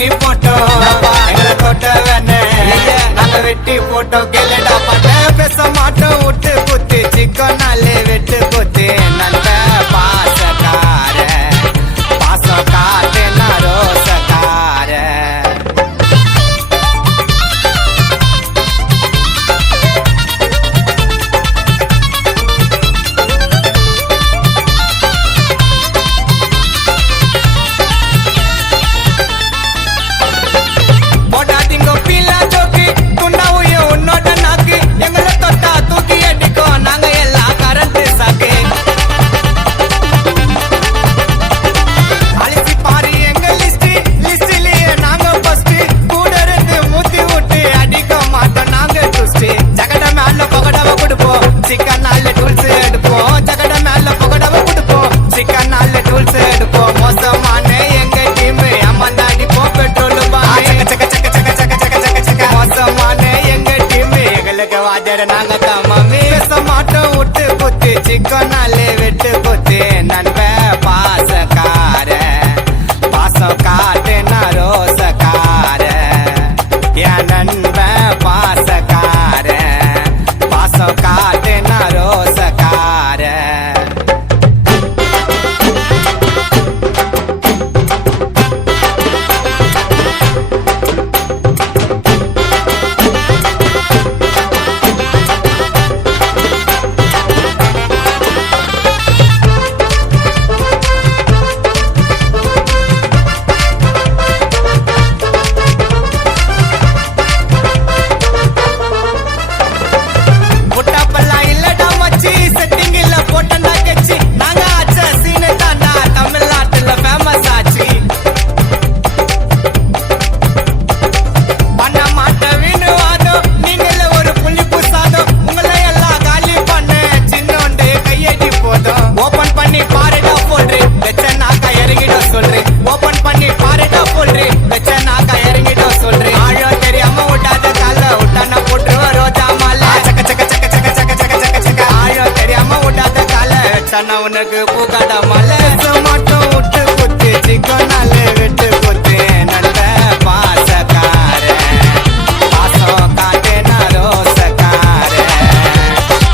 முட்டி போட்டோம் எங்களை தொட்ட வேணே நாங்க வெட்டி போட்டோம் கேளுடா பட்ட பேச மாட்டோம் விட்டு குத்து சிக்கனாலே வெட்டு குத்து நண்ப பாசக்கார பாசம் காட்டு ரோசக்கார நாங்க தம்மே பேச மாட்டோம் விட்டு குத்து சிக்கனாலே வெட்டு குத்து நண்ப பாசக்கார பாசம் காட்டு ரோசக்கார என் நண்ப பாசக்கார பாசம் காட்டு ரோசக்கார உனக்கு பூக்காட மலை மாட்டோம் விட்டு குத்து சிக்கனாலே வெட்டு குத்து நல்ல பாசக்கார பாசம் காட்டு ரோசக்கார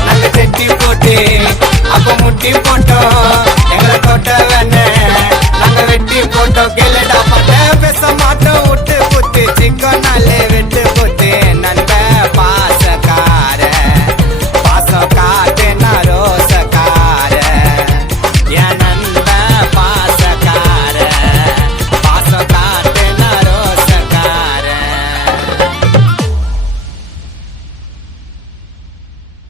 நல்ல செட்டி போட்டு அப்ப முட்டி போட்டோம் எங்களை தொட்ட வேணே நாங்க வெட்டி போட்டோம் கேளுடா பட்ட பேச மாட்டோம் விட்டு குத்து சிக்கன்